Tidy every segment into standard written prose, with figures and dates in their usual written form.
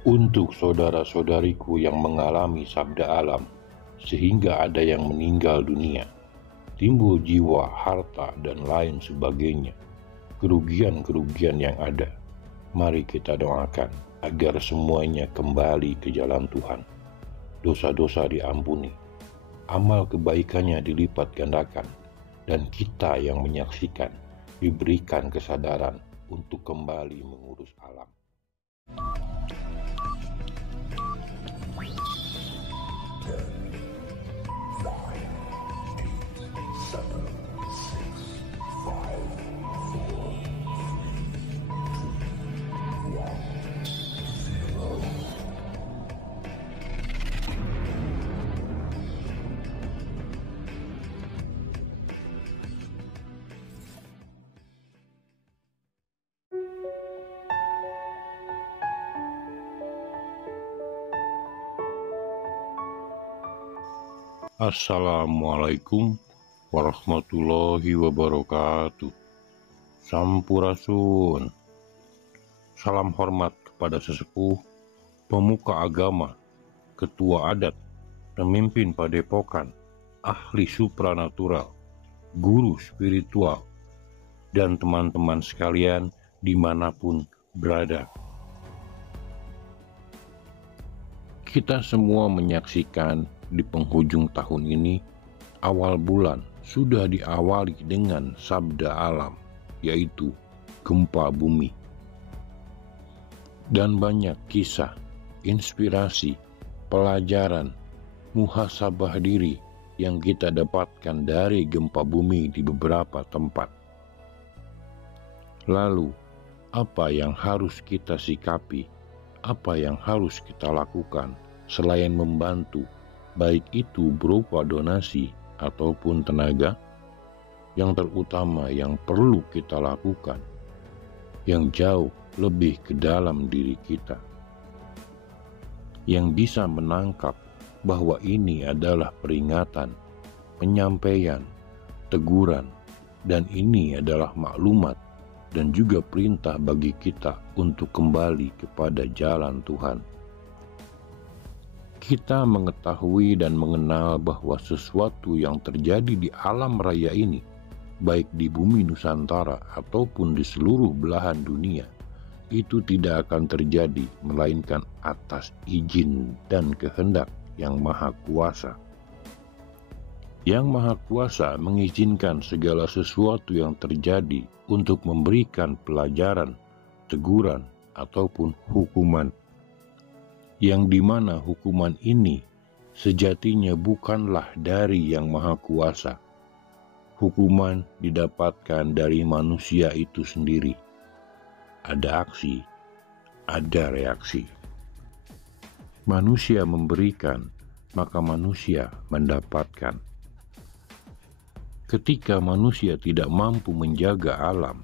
Untuk saudara-saudariku yang mengalami sabda alam, sehingga ada yang meninggal dunia, timbul jiwa, harta, dan lain sebagainya, kerugian-kerugian yang ada. Mari kita doakan agar semuanya kembali ke jalan Tuhan. Dosa-dosa diampuni, amal kebaikannya dilipat gandakan, dan kita yang menyaksikan diberikan kesadaran untuk kembali mengurus alam. Assalamualaikum warahmatullahi wabarakatuh. Sampurasun. Salam hormat kepada sesepuh, pemuka agama, ketua adat, pemimpin padepokan, ahli supranatural, guru spiritual, dan teman-teman sekalian dimanapun berada. Kita semua menyaksikan di penghujung tahun ini, awal bulan sudah diawali dengan sabda alam, yaitu gempa bumi. Dan banyak kisah, inspirasi, pelajaran, muhasabah diri yang kita dapatkan dari gempa bumi di beberapa tempat. Lalu, apa yang harus kita sikapi? Apa yang harus kita lakukan selain membantu, baik itu berupa donasi ataupun tenaga? Yang terutama yang perlu kita lakukan, yang jauh lebih ke dalam diri kita, yang bisa menangkap bahwa ini adalah peringatan, penyampaian, teguran, dan ini adalah maklumat dan juga perintah bagi kita untuk kembali kepada jalan Tuhan. Kita mengetahui dan mengenal bahwa sesuatu yang terjadi di alam raya ini, baik di bumi Nusantara ataupun di seluruh belahan dunia, itu tidak akan terjadi melainkan atas izin dan kehendak yang Maha Kuasa. Yang Maha Kuasa mengizinkan segala sesuatu yang terjadi untuk memberikan pelajaran, teguran, ataupun hukuman. Yang dimana hukuman ini sejatinya bukanlah dari Yang Maha Kuasa. Hukuman didapatkan dari manusia itu sendiri. Ada aksi, ada reaksi. Manusia memberikan, maka manusia mendapatkan. Ketika manusia tidak mampu menjaga alam,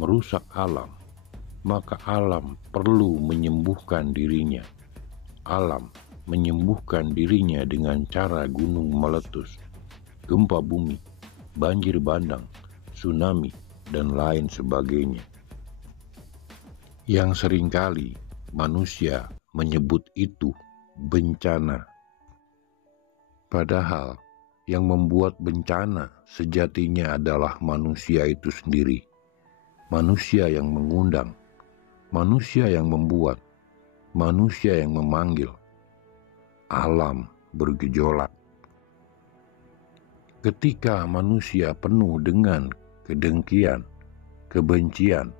merusak alam, maka alam perlu menyembuhkan dirinya. Alam menyembuhkan dirinya dengan cara gunung meletus, gempa bumi, banjir bandang, tsunami, dan lain sebagainya. Yang seringkali manusia menyebut itu bencana. Padahal yang membuat bencana sejatinya adalah manusia itu sendiri. Manusia yang mengundang, manusia yang membuat, manusia yang memanggil. Alam bergejolak. Ketika manusia penuh dengan kedengkian, kebencian,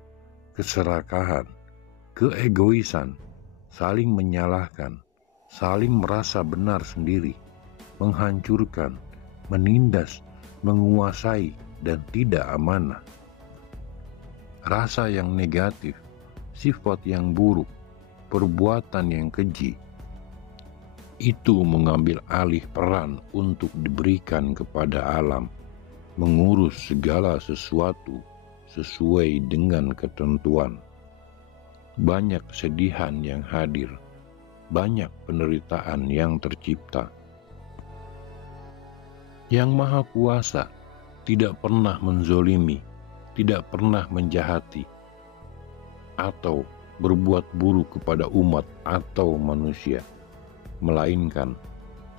keserakahan, keegoisan, saling menyalahkan, saling merasa benar sendiri, menghancurkan, menindas, menguasai, dan tidak amanah. Rasa yang negatif, sifat yang buruk, perbuatan yang keji, itu mengambil alih peran untuk diberikan kepada alam, mengurus segala sesuatu sesuai dengan ketentuan. Banyak kesedihan yang hadir, banyak penderitaan yang tercipta. Yang Maha Kuasa tidak pernah menzolimi, tidak pernah menjahati, atau berbuat buruk kepada umat atau manusia, melainkan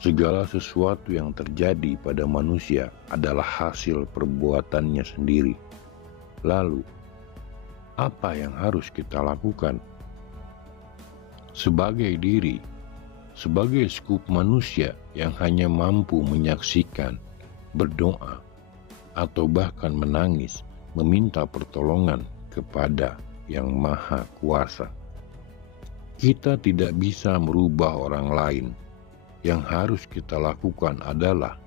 segala sesuatu yang terjadi pada manusia adalah hasil perbuatannya sendiri. Lalu, apa yang harus kita lakukan? Sebagai diri, sebagai skup manusia yang hanya mampu menyaksikan, berdoa, atau bahkan menangis, meminta pertolongan kepada Yang Maha Kuasa. Kita tidak bisa merubah orang lain. Yang harus kita lakukan adalah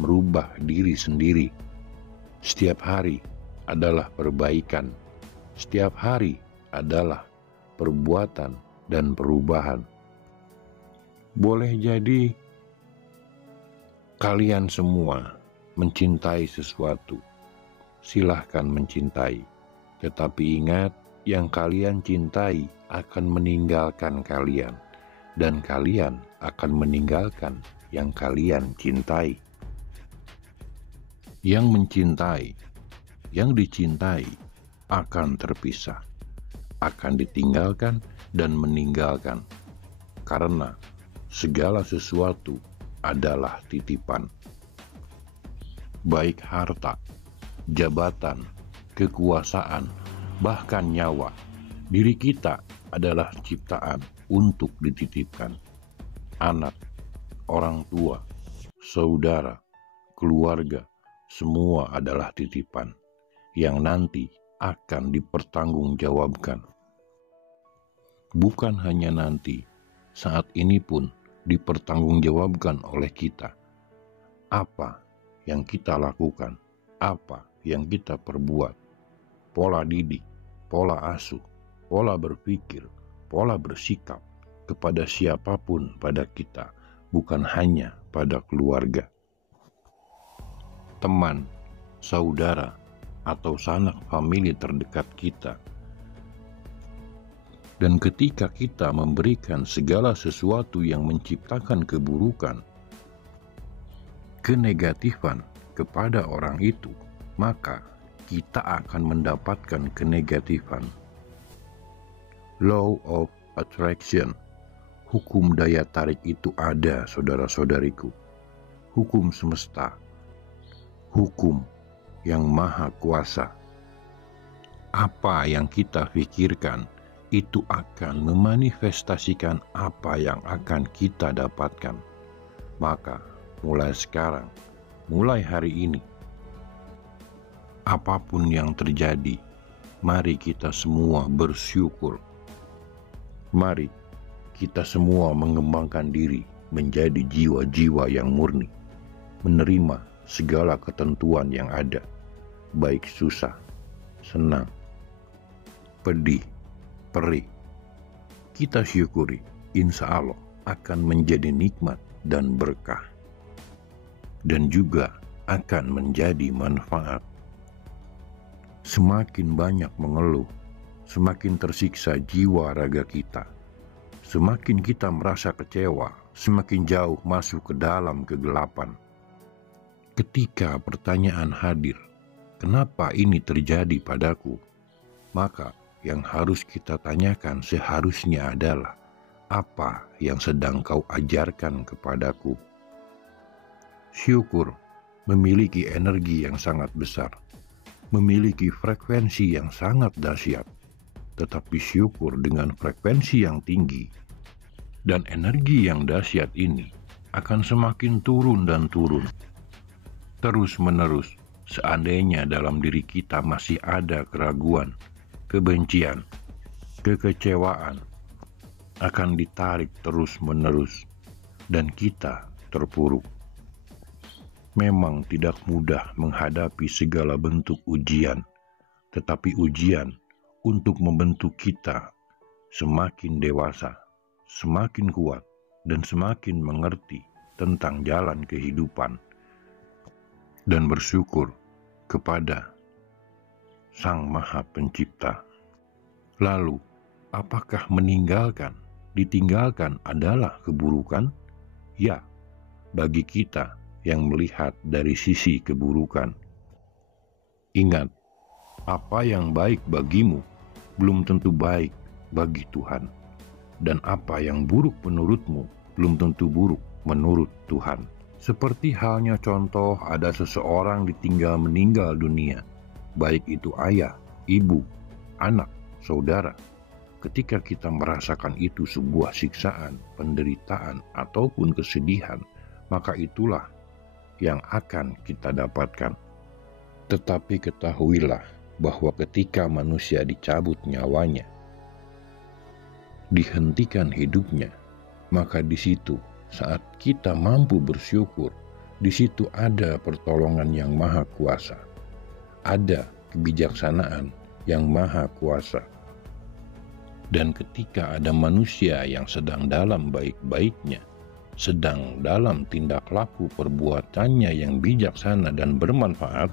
merubah diri sendiri. Setiap hari adalah perbaikan. Setiap hari adalah perbuatan dan perubahan. Boleh jadi kalian semua mencintai sesuatu. Silahkan mencintai. Tetapi ingat, yang kalian cintai akan meninggalkan kalian, dan kalian akan meninggalkan yang kalian cintai. Yang mencintai, yang dicintai akan terpisah, akan ditinggalkan dan meninggalkan, karena segala sesuatu adalah titipan. Baik harta, jabatan, kekuasaan, bahkan nyawa, diri kita adalah ciptaan untuk dititipkan. Anak, orang tua, saudara, keluarga, semua adalah titipan yang nanti akan dipertanggungjawabkan. Bukan hanya nanti, saat ini pun dipertanggungjawabkan oleh kita. Apa yang kita lakukan, apa yang kita perbuat, pola didik, pola asuh, pola berpikir, pola bersikap kepada siapapun pada kita, bukan hanya pada keluarga, teman, saudara, atau sanak famili terdekat kita. Dan ketika kita memberikan segala sesuatu yang menciptakan keburukan, kenegatifan kepada orang itu, maka kita akan mendapatkan kenegatifan. Law of attraction, hukum daya tarik itu ada, saudara-saudariku. Hukum semesta, hukum yang maha kuasa. Apa yang kita pikirkan, itu akan memanifestasikan apa yang akan kita dapatkan. Maka mulai sekarang, mulai hari ini, apapun yang terjadi, mari kita semua bersyukur. Mari kita semua mengembangkan diri menjadi jiwa-jiwa yang murni, menerima segala ketentuan yang ada, baik susah, senang, pedih, perih. Kita syukuri, insya Allah akan menjadi nikmat dan berkah, dan juga akan menjadi manfaat. Semakin banyak mengeluh, semakin tersiksa jiwa raga kita. Semakin kita merasa kecewa, semakin jauh masuk ke dalam kegelapan. Ketika pertanyaan hadir, kenapa ini terjadi padaku? Maka yang harus kita tanyakan seharusnya adalah, apa yang sedang kau ajarkan kepadaku? Syukur memiliki energi yang sangat besar, memiliki frekuensi yang sangat dahsyat. Tetapi syukur dengan frekuensi yang tinggi dan energi yang dahsyat ini akan semakin turun dan turun, terus-menerus. Seandainya dalam diri kita masih ada keraguan, kebencian, kekecewaan, akan ditarik terus-menerus dan kita terpuruk. Memang tidak mudah menghadapi segala bentuk ujian, tetapi ujian untuk membentuk kita semakin dewasa, semakin kuat, dan semakin mengerti tentang jalan kehidupan, dan bersyukur kepada Sang Maha Pencipta. Lalu, apakah ditinggalkan adalah keburukan? Ya, bagi kita yang melihat dari sisi keburukan. Ingat, apa yang baik bagimu belum tentu baik bagi Tuhan. Dan apa yang buruk menurutmu belum tentu buruk menurut Tuhan. Seperti halnya contoh ada seseorang ditinggal meninggal dunia, baik itu ayah, ibu, anak, saudara. Ketika kita merasakan itu sebuah siksaan, penderitaan, ataupun kesedihan, maka itulah yang akan kita dapatkan. Tetapi ketahuilah bahwa ketika manusia dicabut nyawanya, dihentikan hidupnya, maka di situ saat kita mampu bersyukur, di situ ada pertolongan yang maha kuasa, ada kebijaksanaan yang maha kuasa. Dan ketika ada manusia yang sedang dalam baik-baiknya, sedang dalam tindak laku perbuatannya yang bijaksana dan bermanfaat,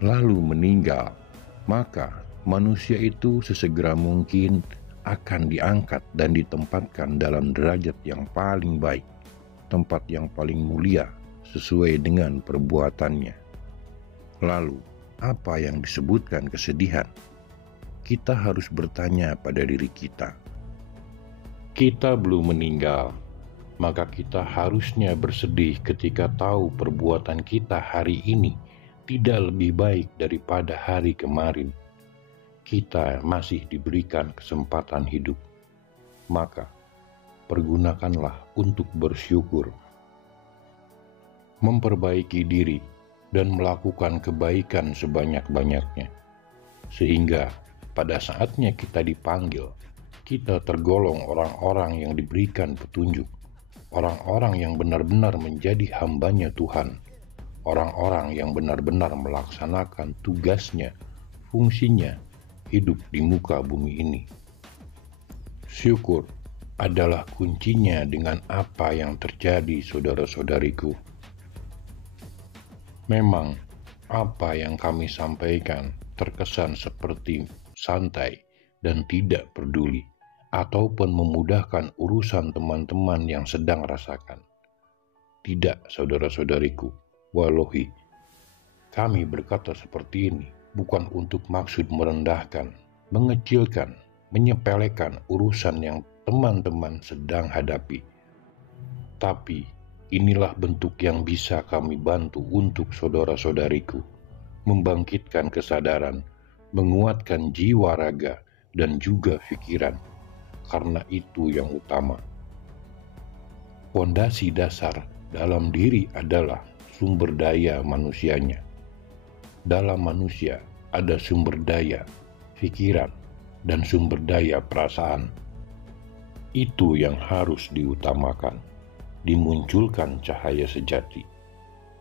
lalu meninggal, maka manusia itu sesegera mungkin akan diangkat dan ditempatkan dalam derajat yang paling baik, tempat yang paling mulia sesuai dengan perbuatannya. Lalu, apa yang disebutkan kesedihan? Kita harus bertanya pada diri kita. Kita belum meninggal, maka kita harusnya bersedih ketika tahu perbuatan kita hari ini tidak lebih baik daripada hari kemarin. Kita masih diberikan kesempatan hidup, maka pergunakanlah untuk bersyukur, memperbaiki diri, dan melakukan kebaikan sebanyak-banyaknya, sehingga pada saatnya kita dipanggil, kita tergolong orang-orang yang diberikan petunjuk, orang-orang yang benar-benar menjadi hambanya Tuhan, orang-orang yang benar-benar melaksanakan tugasnya, fungsinya, hidup di muka bumi ini. Syukur adalah kuncinya dengan apa yang terjadi, saudara-saudariku. Memang apa yang kami sampaikan terkesan seperti santai dan tidak peduli, ataupun memudahkan urusan teman-teman yang sedang rasakan. Tidak, saudara-saudariku, wallahi, kami berkata seperti ini bukan untuk maksud merendahkan, mengecilkan, menyepelekan urusan yang teman-teman sedang hadapi. Tapi inilah bentuk yang bisa kami bantu untuk saudara-saudariku, membangkitkan kesadaran, menguatkan jiwa raga, dan juga pikiran, karena itu yang utama. Pondasi dasar dalam diri adalah sumber daya manusianya. Dalam manusia ada sumber daya pikiran dan sumber daya perasaan. Itu yang harus diutamakan, dimunculkan cahaya sejati.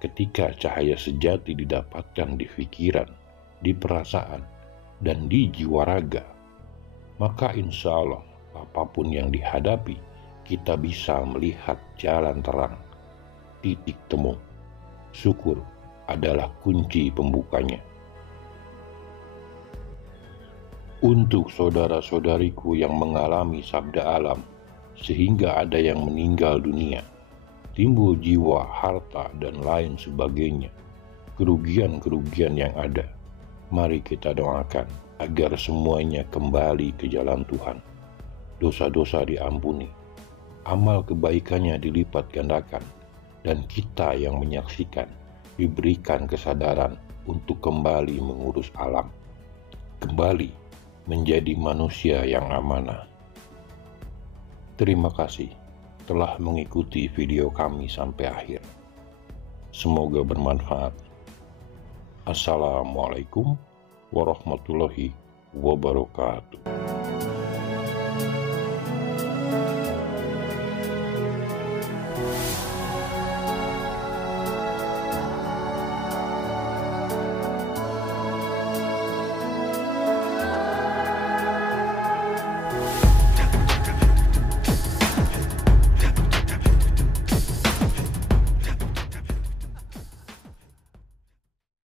Ketika cahaya sejati didapatkan di pikiran, di perasaan, dan di jiwa raga, maka insya Allah apapun yang dihadapi, kita bisa melihat jalan terang, titik temu. Syukur adalah kunci pembukanya. Untuk saudara-saudariku yang mengalami sabda alam, sehingga ada yang meninggal dunia, timbul jiwa, harta, dan lain sebagainya, kerugian-kerugian yang ada, mari kita doakan agar semuanya kembali ke jalan Tuhan. Dosa-dosa diampuni, amal kebaikannya dilipat gandakan, dan kita yang menyaksikan diberikan kesadaran untuk kembali mengurus alam, kembali menjadi manusia yang amanah. Terima kasih telah mengikuti video kami sampai akhir. Semoga bermanfaat. Assalamualaikum warahmatullahi wabarakatuh.